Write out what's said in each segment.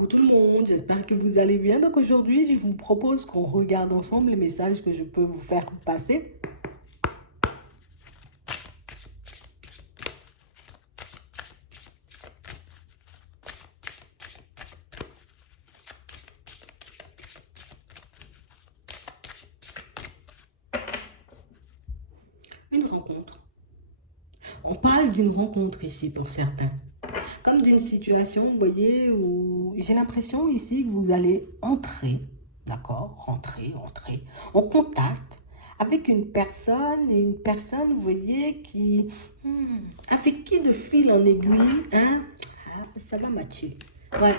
Coucou tout le monde, j'espère que vous allez bien. Donc aujourd'hui, je vous propose qu'on regarde ensemble les messages que je peux vous faire passer. Une rencontre. On parle d'une rencontre ici pour certains. Comme d'une situation, vous voyez, où j'ai l'impression ici que vous allez entrer, d'accord, rentrer en contact avec une personne, et une personne, vous voyez, hmm, avec qui de fil en aiguille, hein, ça va matcher. Ouais,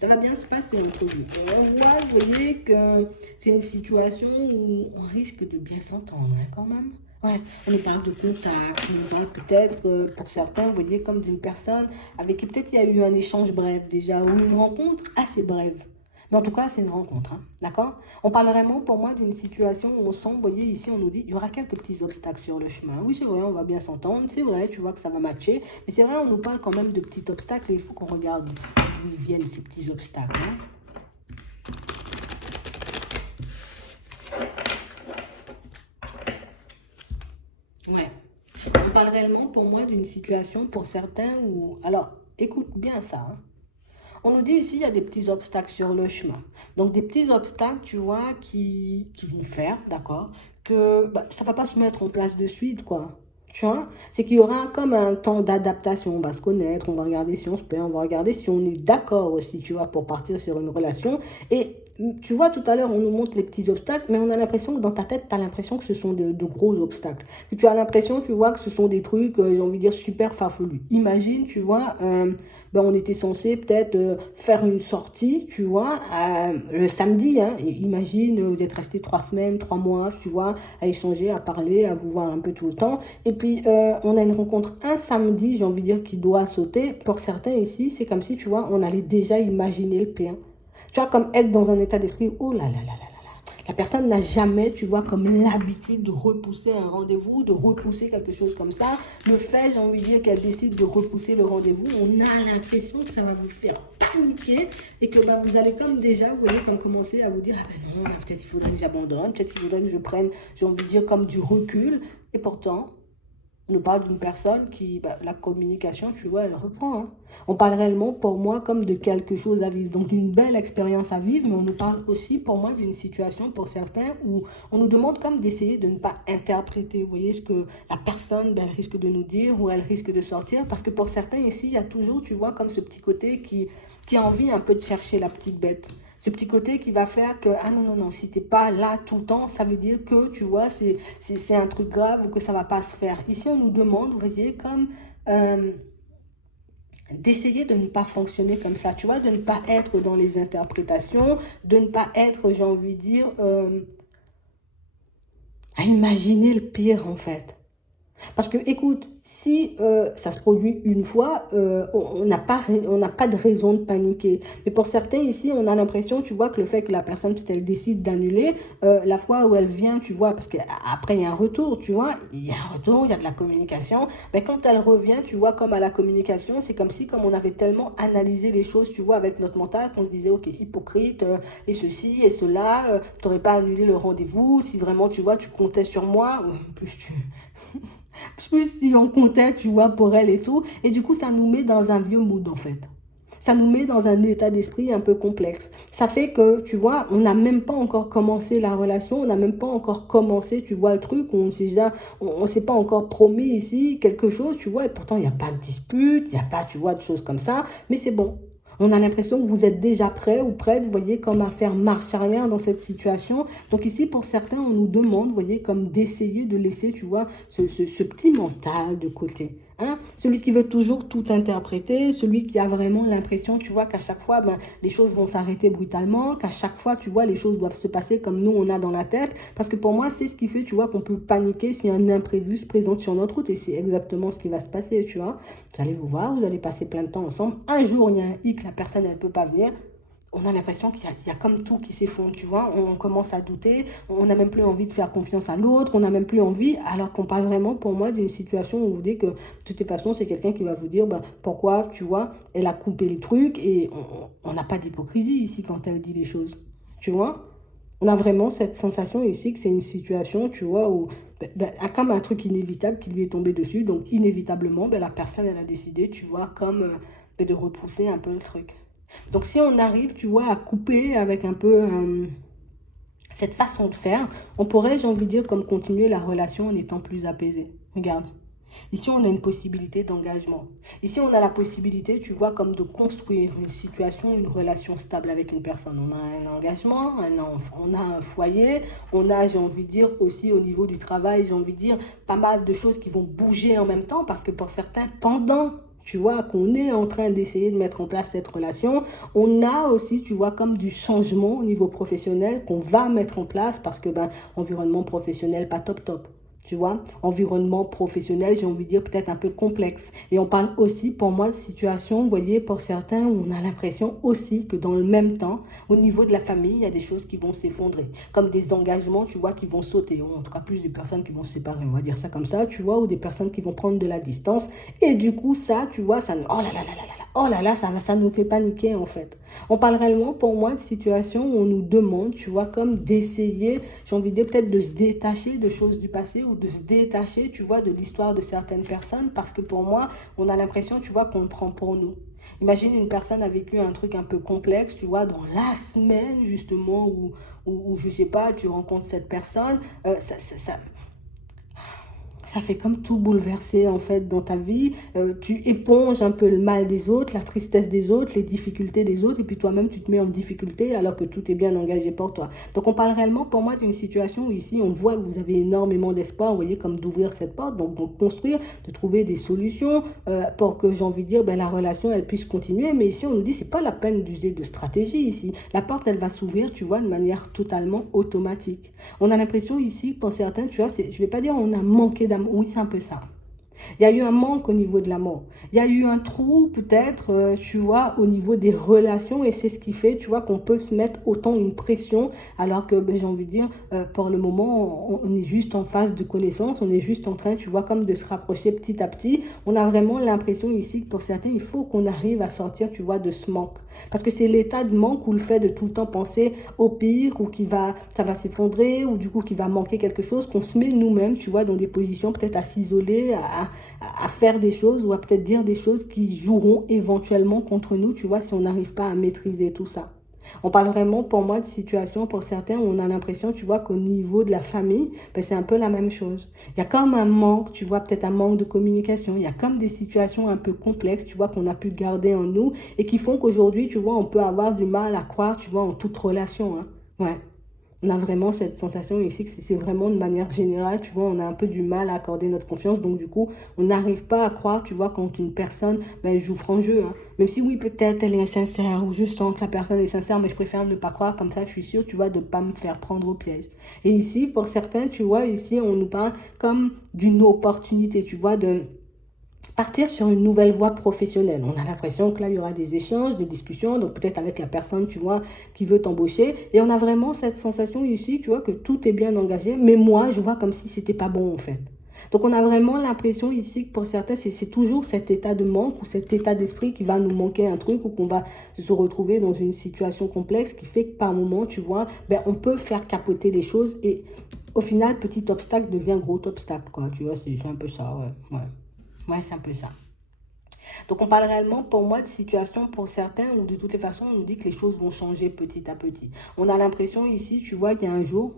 ça va bien se passer entre vous. Et on voit, vous voyez, que c'est une situation où on risque de bien s'entendre, hein, quand même. Ouais, on nous parle de contact, on nous parle peut-être, pour certains, vous voyez, comme d'une personne avec qui peut-être il y a eu un échange bref déjà, ou une rencontre assez brève. Mais en tout cas, c'est une rencontre, hein, d'accord? On parle vraiment pour moi d'une situation où on sent, vous voyez, ici, on nous dit, il y aura quelques petits obstacles sur le chemin. Oui, c'est vrai, on va bien s'entendre, c'est vrai, tu vois que ça va matcher, mais c'est vrai, on nous parle quand même de petits obstacles et il faut qu'on regarde d'où ils viennent ces petits obstacles, hein. Ouais. On parle réellement pour moi d'une situation pour certains où... Alors, écoute bien ça, hein. On nous dit ici, il y a des petits obstacles sur le chemin. Donc, des petits obstacles, tu vois, qui vont faire, d'accord, que bah, ça ne va pas se mettre en place de suite, quoi. Tu vois, c'est qu'il y aura comme un temps d'adaptation. On va se connaître, on va regarder si on se plaît, on va regarder si on est d'accord aussi, tu vois, pour partir sur une relation. Et tu vois, tout à l'heure, on nous montre les petits obstacles, mais on a l'impression que dans ta tête, tu as l'impression que ce sont de gros obstacles. Que tu as l'impression, tu vois, que ce sont des trucs, j'ai envie de dire, super farfelus. Imagine, tu vois, ben, on était censé peut-être faire une sortie, tu vois, le samedi, hein. Et imagine, vous êtes resté 3 semaines, 3 mois, tu vois, à échanger, à parler, à vous voir un peu tout le temps. Et puis, on a une rencontre un samedi, j'ai envie de dire, qui doit sauter. Pour certains ici, c'est comme si, tu vois, on allait déjà imaginer le pire. Tu vois, comme être dans un état d'esprit, oh là là là là là. La personne n'a jamais, tu vois, comme l'habitude de repousser un rendez-vous, de repousser quelque chose comme ça. Le fait, j'ai envie de dire, qu'elle décide de repousser le rendez-vous, on a l'impression que ça va vous faire paniquer et que bah, vous allez comme déjà, vous voyez, comme commencer à vous dire, ah ben non, peut-être il faudrait que j'abandonne, peut-être qu'il faudrait que je prenne, j'ai envie de dire, comme du recul. Et pourtant, on nous parle d'une personne qui, bah, la communication, tu vois, elle reprend, hein. On parle réellement pour moi comme de quelque chose à vivre, donc d'une belle expérience à vivre, mais on nous parle aussi pour moi d'une situation pour certains où on nous demande comme d'essayer de ne pas interpréter, vous voyez, ce que la personne, ben, elle risque de nous dire ou elle risque de sortir, parce que pour certains ici, il y a toujours, tu vois, comme ce petit côté qui a envie un peu de chercher la petite bête. Ce petit côté qui va faire que, ah non, non, non, si t'es pas là tout le temps, ça veut dire que, tu vois, c'est un truc grave ou que ça va pas se faire. Ici, on nous demande, vous voyez, comme euh, d'essayer de ne pas fonctionner comme ça, tu vois, de ne pas être dans les interprétations, de ne pas être, j'ai envie de dire, à imaginer le pire, en fait. Parce que, écoute, si ça se produit une fois, on n'a pas de raison de paniquer. Mais pour certains ici, on a l'impression, tu vois, que le fait que la personne, peut-être, elle décide d'annuler, la fois où elle vient, tu vois, parce qu'après, il y a un retour, tu vois, il y a un retour, il y a de la communication. Mais quand elle revient, tu vois, comme à la communication, c'est comme si, comme on avait tellement analysé les choses, tu vois, avec notre mental, qu'on se disait, ok, hypocrite, et ceci, et cela, tu n'aurais pas annulé le rendez-vous, si vraiment, tu vois, tu comptais sur moi, plus tu plus si on comptait, tu vois, pour elle et tout. Et du coup, ça nous met dans un vieux mood, en fait. Ça nous met dans un état d'esprit un peu complexe. Ça fait que, tu vois, on n'a même pas encore commencé la relation, on n'a même pas encore commencé, tu vois, le truc, on s'est pas encore promis ici quelque chose, tu vois, et pourtant, il n'y a pas de dispute, il n'y a pas, tu vois, de choses comme ça, mais c'est bon. On a l'impression que vous êtes déjà prêt ou prête, vous voyez, comme à faire marche arrière dans cette situation. Donc ici, pour certains, on nous demande, vous voyez, comme d'essayer de laisser, tu vois, ce petit mental de côté. Hein? Celui qui veut toujours tout interpréter, celui qui a vraiment l'impression, tu vois, qu'à chaque fois, ben, les choses vont s'arrêter brutalement, qu'à chaque fois, tu vois, les choses doivent se passer comme nous, on a dans la tête. Parce que pour moi, c'est ce qui fait, tu vois, qu'on peut paniquer si un imprévu se présente sur notre route. Et c'est exactement ce qui va se passer, tu vois. Vous allez vous voir, vous allez passer plein de temps ensemble. Un jour, il y a un hic, la personne, elle ne peut pas venir. on a l'impression il y a comme tout qui s'effondre, tu vois. On commence à douter, on n'a même plus envie de faire confiance à l'autre, on n'a même plus envie, alors qu'on parle vraiment pour moi d'une situation où vous dites que de toute façon, c'est quelqu'un qui va vous dire pourquoi, tu vois, elle a coupé le truc et on n'a pas d'hypocrisie ici quand elle dit les choses, tu vois. On a vraiment cette sensation ici que c'est une situation, tu vois, où comme un truc inévitable qui lui est tombé dessus, donc inévitablement, la personne, elle a décidé, tu vois, comme de repousser un peu le truc. Donc si on arrive, tu vois, à couper avec un peu cette façon de faire, on pourrait, j'ai envie de dire, comme continuer la relation en étant plus apaisé. Regarde. Ici, on a une possibilité d'engagement. Ici, on a la possibilité, tu vois, comme de construire une situation, une relation stable avec une personne. On a un engagement, on a un foyer, on a, j'ai envie de dire, aussi au niveau du travail, j'ai envie de dire, pas mal de choses qui vont bouger en même temps parce que pour certains, pendant tu vois, qu'on est en train d'essayer de mettre en place cette relation. On a aussi, tu vois, comme du changement au niveau professionnel qu'on va mettre en place parce que, environnement professionnel, pas top top. Tu vois, environnement professionnel, j'ai envie de dire peut-être un peu complexe. Et on parle aussi, pour moi, de situation, vous voyez, pour certains, où on a l'impression aussi que dans le même temps, au niveau de la famille, il y a des choses qui vont s'effondrer. Comme des engagements, tu vois, qui vont sauter. Ou en tout cas, plus des personnes qui vont se séparer, on va dire ça comme ça, tu vois, ou des personnes qui vont prendre de la distance. Et du coup, ça, tu vois, ça, oh là là là là là. Oh là là, ça nous fait paniquer en fait. On parle réellement pour moi de situations où on nous demande, tu vois, comme d'essayer, j'ai envie de dire peut-être de se détacher de choses du passé ou de se détacher, tu vois, de l'histoire de certaines personnes parce que pour moi, on a l'impression, tu vois, qu'on le prend pour nous. Imagine une personne a vécu un truc un peu complexe, tu vois, dans la semaine justement où je sais pas, tu rencontres cette personne, ça fait comme tout bouleverser en fait dans ta vie. Tu éponges un peu le mal des autres, la tristesse des autres, les difficultés des autres, et puis toi-même tu te mets en difficulté alors que tout est bien engagé pour toi. Donc on parle réellement pour moi d'une situation où ici on voit que vous avez énormément d'espoir, vous voyez, comme d'ouvrir cette porte, donc de construire, de trouver des solutions pour que j'ai envie de dire la relation elle puisse continuer. Mais ici on nous dit c'est pas la peine d'user de stratégie ici. La porte elle va s'ouvrir, tu vois, de manière totalement automatique. On a l'impression ici, pour certains, tu vois, je vais pas dire on a manqué d'amour. Oui, c'est un peu ça. Il y a eu un manque au niveau de l'amour. Il y a eu un trou peut-être, tu vois, au niveau des relations et c'est ce qui fait, tu vois, qu'on peut se mettre autant une pression alors que, j'ai envie de dire, pour le moment, on est juste en phase de connaissance, on est juste en train, tu vois, comme de se rapprocher petit à petit. On a vraiment l'impression ici que pour certains, il faut qu'on arrive à sortir, tu vois, de ce manque. Parce que c'est l'état de manque ou le fait de tout le temps penser au pire ou ça va s'effondrer ou du coup qu'il va manquer quelque chose qu'on se met nous-mêmes, tu vois, dans des positions peut-être à s'isoler, à faire des choses ou à peut-être dire des choses qui joueront éventuellement contre nous, tu vois, si on n'arrive pas à maîtriser tout ça. On parle vraiment pour moi de situations pour certains où on a l'impression, tu vois, qu'au niveau de la famille, c'est un peu la même chose. Il y a comme un manque, tu vois, peut-être un manque de communication. Il y a comme des situations un peu complexes, tu vois, qu'on a pu garder en nous et qui font qu'aujourd'hui, tu vois, on peut avoir du mal à croire, tu vois, en toute relation. Hein. Ouais. On a vraiment cette sensation ici que c'est vraiment de manière générale, tu vois, on a un peu du mal à accorder notre confiance. Donc, du coup, on n'arrive pas à croire, tu vois, quand une personne joue franc jeu. Hein. Même si, oui, peut-être elle est sincère ou je sens que la personne est sincère, mais je préfère ne pas croire. Comme ça, je suis sûre, tu vois, de ne pas me faire prendre au piège. Et ici, pour certains, tu vois, ici, on nous parle comme d'une opportunité, tu vois, de partir sur une nouvelle voie professionnelle. On a l'impression que là, il y aura des échanges, des discussions, donc peut-être avec la personne, tu vois, qui veut t'embaucher. Et on a vraiment cette sensation ici, tu vois, que tout est bien engagé, mais moi, je vois comme si c'était pas bon, en fait. Donc, on a vraiment l'impression ici que pour certains, c'est toujours cet état de manque ou cet état d'esprit qui va nous manquer un truc ou qu'on va se retrouver dans une situation complexe qui fait que par moment, tu vois, on peut faire capoter les choses et au final, petit obstacle devient gros obstacle, quoi. Tu vois, c'est un peu ça, ouais. Ouais. Ouais, c'est un peu ça. Donc, on parle réellement, pour moi, de situation pour certains où de toutes les façons, on nous dit que les choses vont changer petit à petit. On a l'impression ici, tu vois, qu'il y a un jour,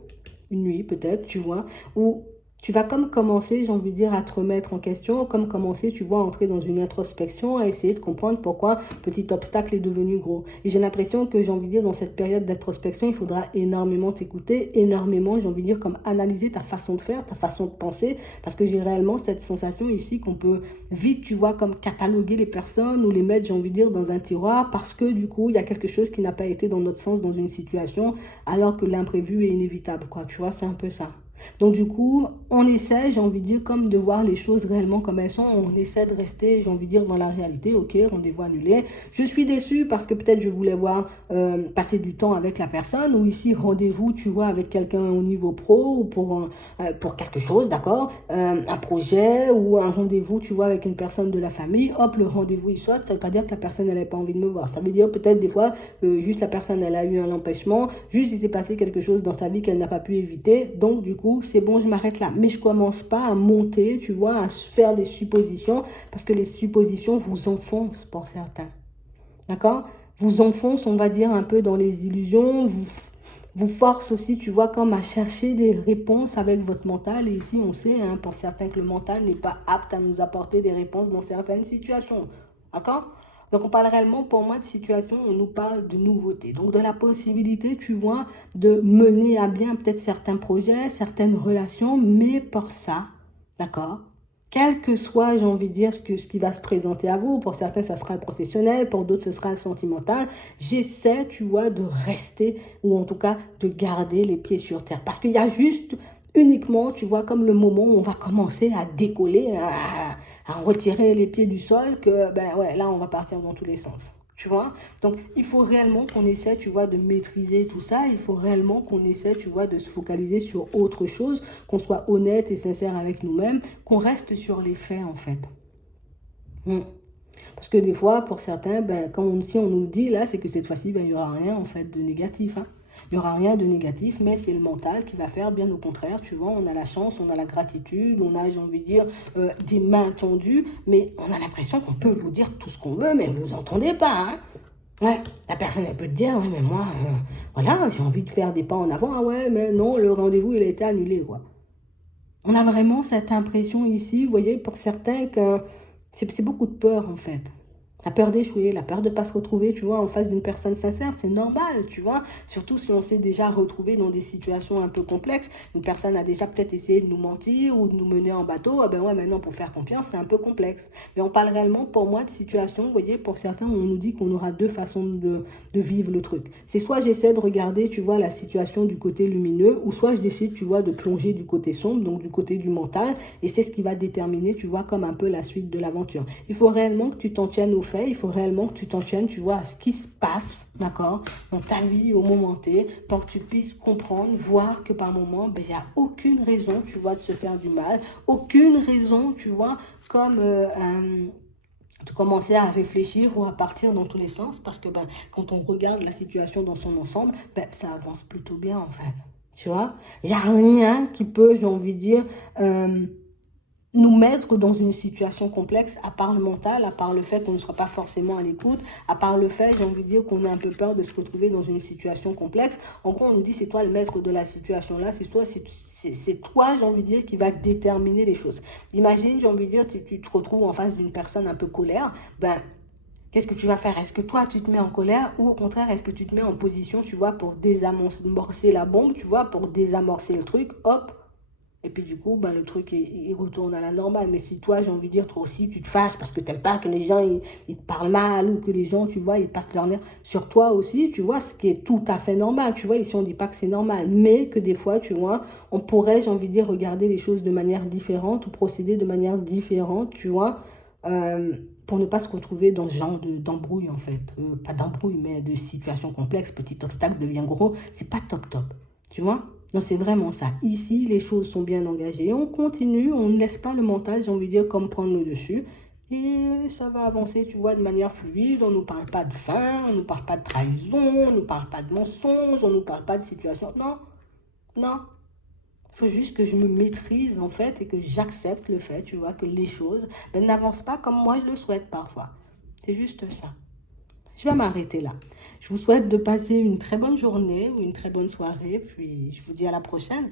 une nuit peut-être, tu vois, où tu vas comme commencer, j'ai envie de dire, à te remettre en question, comme commencer, tu vois, à entrer dans une introspection, à essayer de comprendre pourquoi petit obstacle est devenu gros. Et j'ai l'impression que, j'ai envie de dire, dans cette période d'introspection, il faudra énormément t'écouter, énormément, j'ai envie de dire, comme analyser ta façon de faire, ta façon de penser, parce que j'ai réellement cette sensation ici qu'on peut vite, tu vois, comme cataloguer les personnes ou les mettre, j'ai envie de dire, dans un tiroir, parce que, du coup, il y a quelque chose qui n'a pas été dans notre sens dans une situation, alors que l'imprévu est inévitable, quoi, tu vois, c'est un peu ça. Donc du coup, on essaie, j'ai envie de dire, comme de voir les choses réellement comme elles sont. On essaie de rester, j'ai envie de dire, dans la réalité. Ok, rendez-vous annulé. Je suis déçue parce que peut-être je voulais voir passer du temps avec la personne. Ou ici, rendez-vous, tu vois, avec quelqu'un au niveau pro ou pour quelque chose, d'accord, un projet ou un rendez-vous, tu vois, avec une personne de la famille. Hop, le rendez-vous, il saute. Ça veut pas dire que la personne, elle n'a pas envie de me voir. Ça veut dire peut-être des fois, juste la personne, elle a eu un empêchement. Juste, il s'est passé quelque chose dans sa vie qu'elle n'a pas pu éviter. Donc, du coup, c'est bon, je m'arrête là. Mais je commence pas à monter, tu vois, à faire des suppositions, parce que les suppositions vous enfoncent pour certains. D'accord? Vous enfoncent, on va dire, un peu dans les illusions, vous force aussi, tu vois, comme à chercher des réponses avec votre mental. Et ici, on sait, hein, pour certains, que le mental n'est pas apte à nous apporter des réponses dans certaines situations. D'accord? Donc, on parle réellement, pour moi, de situation, on nous parle de nouveauté. Donc, de la possibilité, tu vois, de mener à bien peut-être certains projets, certaines relations, mais pour ça, d'accord? Quel que soit, j'ai envie de dire, ce qui va se présenter à vous. Pour certains, ça sera le professionnel, pour d'autres, ce sera le sentimental. J'essaie, tu vois, de rester, ou en tout cas, de garder les pieds sur terre. Parce qu'il y a juste, uniquement, tu vois, comme le moment où on va commencer à décoller, à retirer les pieds du sol, que, ben ouais, là, on va partir dans tous les sens. Tu vois? Donc, il faut réellement qu'on essaie, tu vois, de maîtriser tout ça. Il faut réellement qu'on essaie, tu vois, de se focaliser sur autre chose, qu'on soit honnête et sincère avec nous-mêmes, qu'on reste sur les faits, en fait. Mm. Parce que des fois, pour certains, ben, si on nous le dit là, c'est que cette fois-ci, ben, il n'y aura rien en fait de négatif. Hein. Il n'y aura rien de négatif, mais c'est le mental qui va faire bien au contraire. Tu vois, on a la chance, on a la gratitude, on a, j'ai envie de dire, des mains tendues, mais on a l'impression qu'on peut vous dire tout ce qu'on veut, mais vous n'entendez pas. Hein. Ouais, la personne, elle peut te dire, ouais, mais moi, voilà, j'ai envie de faire des pas en avant. Ah ouais, mais non, le rendez-vous, il a été annulé, quoi. On a vraiment cette impression ici, vous voyez, pour certains, que c'est beaucoup de peur, en fait. La peur d'échouer, la peur de ne pas se retrouver, tu vois, en face d'une personne sincère, c'est normal, tu vois. Surtout si on s'est déjà retrouvé dans des situations un peu complexes. Une personne a déjà peut-être essayé de nous mentir ou de nous mener en bateau. Ah ben ouais, maintenant, pour faire confiance, c'est un peu complexe. Mais on parle réellement, pour moi, de situations, vous voyez, pour certains, on nous dit qu'on aura deux façons de vivre le truc. C'est soit j'essaie de regarder, tu vois, la situation du côté lumineux, ou soit je décide, tu vois, de plonger du côté sombre, donc du côté du mental. Et c'est ce qui va déterminer, tu vois, comme un peu la suite de l'aventure. Il faut réellement que tu t'en tiennes aux faits, il faut réellement que tu t'en tiennes, tu vois, à ce qui se passe, d'accord, dans ta vie au moment T, pour que tu puisses comprendre, voir que par moment, ben, il n'y a aucune raison, tu vois, de se faire du mal, aucune raison, tu vois, comme de commencer à réfléchir ou à partir dans tous les sens, parce que ben, quand on regarde la situation dans son ensemble, ben, ça avance plutôt bien en fait. Tu vois, il n'y a rien qui peut, j'ai envie de dire, nous mettre dans une situation complexe, à part le mental, à part le fait qu'on ne soit pas forcément à l'écoute, à part le fait, j'ai envie de dire, qu'on a un peu peur de se retrouver dans une situation complexe. En gros, on nous dit, c'est toi le maître de la situation là, c'est toi, j'ai envie de dire, qui va déterminer les choses. Imagine, j'ai envie de dire, tu te retrouves en face d'une personne un peu colère, ben, qu'est-ce que tu vas faire? Est-ce que toi, tu te mets en colère ou au contraire, est-ce que tu te mets en position, tu vois, pour désamorcer la bombe, tu vois, pour désamorcer le truc, hop, et puis du coup, ben, le truc, il retourne à la normale. Mais si toi, j'ai envie de dire, toi aussi, tu te fâches parce que tu n'aimes pas que les gens, ils te parlent mal ou que les gens, tu vois, ils passent leur nerf sur toi aussi, tu vois, ce qui est tout à fait normal. Tu vois, ici, on ne dit pas que c'est normal, mais que des fois, tu vois, on pourrait, j'ai envie de dire, regarder les choses de manière différente ou procéder de manière différente, tu vois, pour ne pas se retrouver dans ce genre d'embrouille, en fait. Pas d'embrouille, mais de situation complexe. Petit obstacle devient gros. C'est pas top top. Tu vois? Non, c'est vraiment ça. Ici, les choses sont bien engagées. On continue, on ne laisse pas le mental, j'ai envie de dire, comme prendre le dessus. Et ça va avancer, tu vois, de manière fluide. On ne nous parle pas de faim, on ne nous parle pas de trahison, on ne nous parle pas de mensonge, on ne nous parle pas de situation. Non, non. Il faut juste que je me maîtrise, en fait, et que j'accepte le fait, tu vois, que les choses ben, n'avancent pas comme moi je le souhaite parfois. C'est juste ça. Je vais m'arrêter là. Je vous souhaite de passer une très bonne journée ou une très bonne soirée, puis je vous dis à la prochaine.